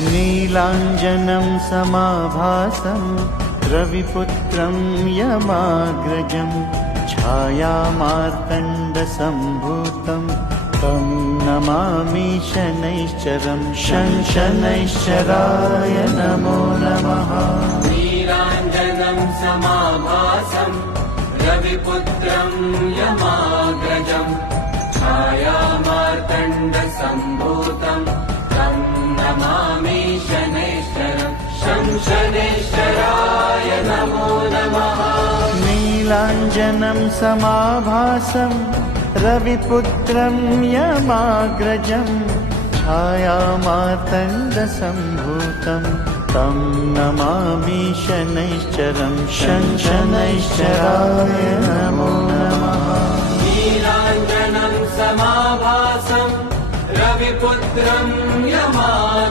नीलाञ्जनं समाभासं रविपुत्रं यमाग्रजं छायामार्तण्डसम्भूतं तं नमामि शनैश्चरं शनैश्चराय नमो नमः। नीलाञ्जनं समाभासं रविपुत्रं यमाग्रजं छायामार्तण्डसम्भूतं तं नमामि शनैश्चरं शनैश्चराय नमो नमः। नीलाञ्जनं समाभासं रविपुत्रं यमाग्रजं छायामार्तण्डसम्भूतं तं नमामि शनैश्चरं शनैश्चराय नमो नमः। नीलाञ्जनं समाभासं रविपुत्रं